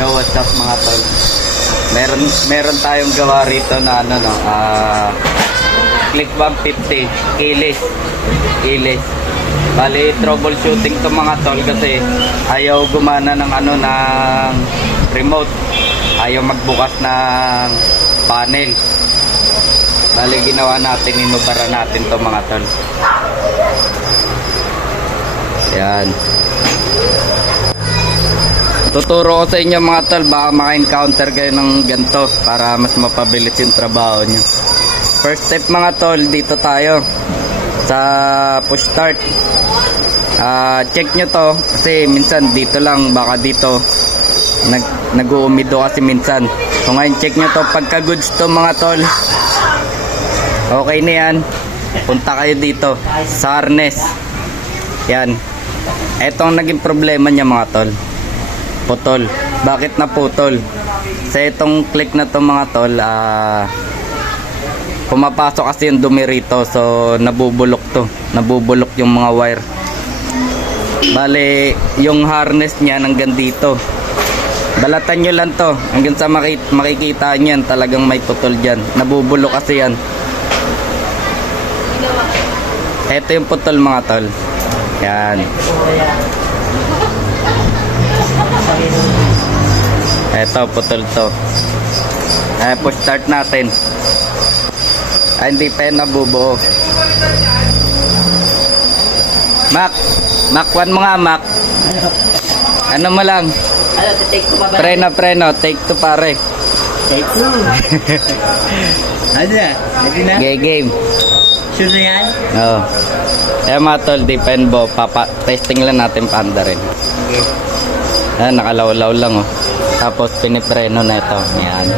Yo, what's up mga tol? Meron tayong gawa rito na click 150 keyless. Bali troubleshooting to mga tol kasi ayaw gumana ng ng remote. Ayaw magbukas ng panel. Bali ginawa natin, inubara natin to mga tol. Yan. Tuturo ko sa inyo mga tol, baka maka-encounter kayo ng ganito para mas mapabilis yung trabaho nyo. First step mga tol, dito tayo sa push start. Check nyo to kasi minsan dito lang, baka dito nag-uumido kasi minsan. So ngayon check nyo to, pagka goods to mga tol, okay na yan, punta kayo dito sa harness. Yan, etong naging problema nya mga tol, putol. Bakit na putol? Sa itong click na to mga tol, pumapasok kasi yung dumi rito, so nabubulok yung mga wire. Bale yung harness niya hanggang dito, balatan nyo lang to hanggang sa makikita nyo yan, talagang may putol dyan, nabubulok kasi yan. Ito yung putol mga tol, yan. Eto, putol to. Push start natin. Hindi pa yan nabubuo. Mac 1 mo nga, Mac. Ano mo lang? Preno, take 2 pare. Take 2. Ano na? Ready na? Game. Sure na yan? Oo. Mga tol, depend bo. Testing lang natin paanda rin. Okay. Nakalaw-law lang oh. Tapos pinipreno na ito. Yan.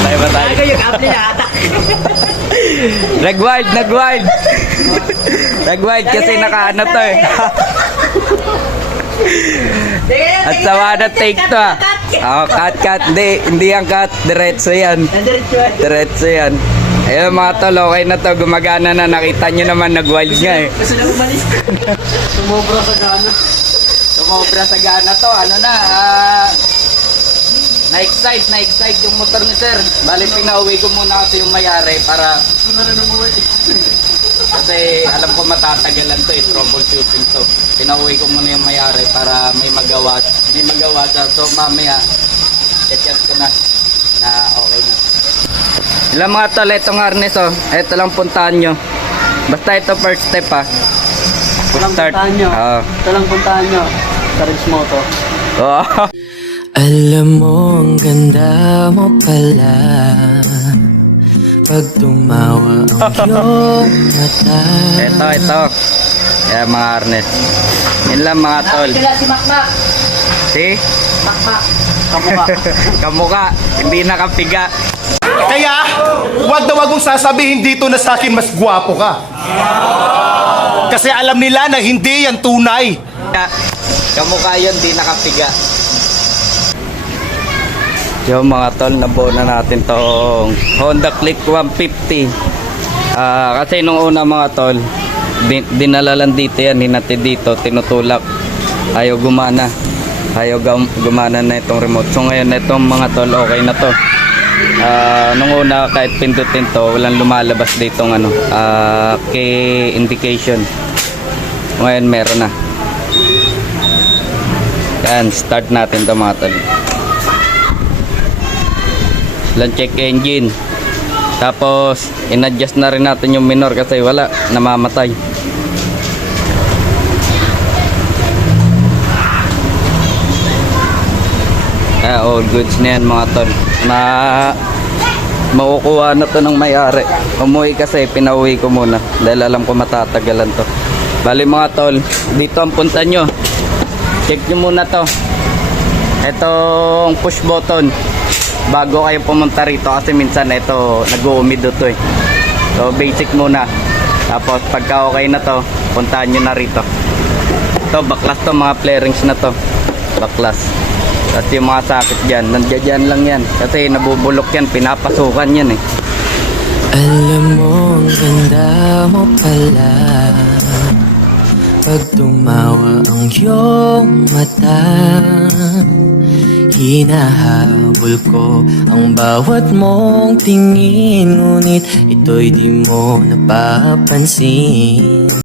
Tayo ba tayo? Ano yung apply na ata? Nag-wild. Nag-wild kasi nakaano to eh. At sawa na take to ah. Cut. Hindi yan cut. Diretso yan. Ayun mga tol, okay na to. Gumagana na. Nakita nyo naman nag-wild nga eh. Gusto na umalis. Sumobra sa gana to. Na-excite yung motor ni sir. Bali pinauwi ko muna kasi yung mayari para kasi alam ko matatagalan to eh, troubleshooting to. Pinauwi ko muna yung mayari para may magawa siya. So mamaya check ko na okay na. Ilang mga tol, itong harness oh. Ito lang puntahan nyo. Basta ito first step ha. Start. Ito lang puntahan nyo. Sa Ridge Moto. Oh. Alam mo ang ganda mo pala pag tumawa ang iyong mata. Ito. Kaya mga harness. Yun lang mga tol. Sila si Makmak. Si? Makmak. Kamukha. Kamukha. Hindi nakapiga. Kaya, wag mong sasabihin dito na sa akin mas gwapo ka. Kasi alam nila na hindi yan tunay. Kamukha yun, di nakapiga. Yung mga tol, nabuo na natin tong Honda Click 150. Kasi nung una mga tol, dinala lang dito yan, hinati dito, tinutulak. Ayaw gumana na itong remote. So ngayon itong mga tol, okay na to. Nung una kahit pindutin to, walang lumalabas dito key indication. Ngayon meron na. Yan, start natin to mga tol. Lang check engine. Tapos in-adjust na rin natin yung minor kasi wala, namamatay. All goods na yan mga tol. Makukuha na to ng may-ari. Umuwi kasi, pinauwi ko muna dahil alam ko matatagalan to. Bali mga tol, dito ang punta nyo. Check nyo muna to. Itong push button bago kayo pumunta rito kasi minsan ito nag-uumido to eh. So basic muna. Tapos pagka okay na to, puntahan nyo na rito. Ito baklas to, mga flarings na to. Baklas. At yung mga sakit dyan, nandiyan lang yan. Kasi nabubulok yan, pinapasukan yan eh. Alam mo, ang ganda mo pala pag tumawa ang iyong mata. Hinahabol ko ang bawat mong tingin, ngunit ito'y di mo napapansin.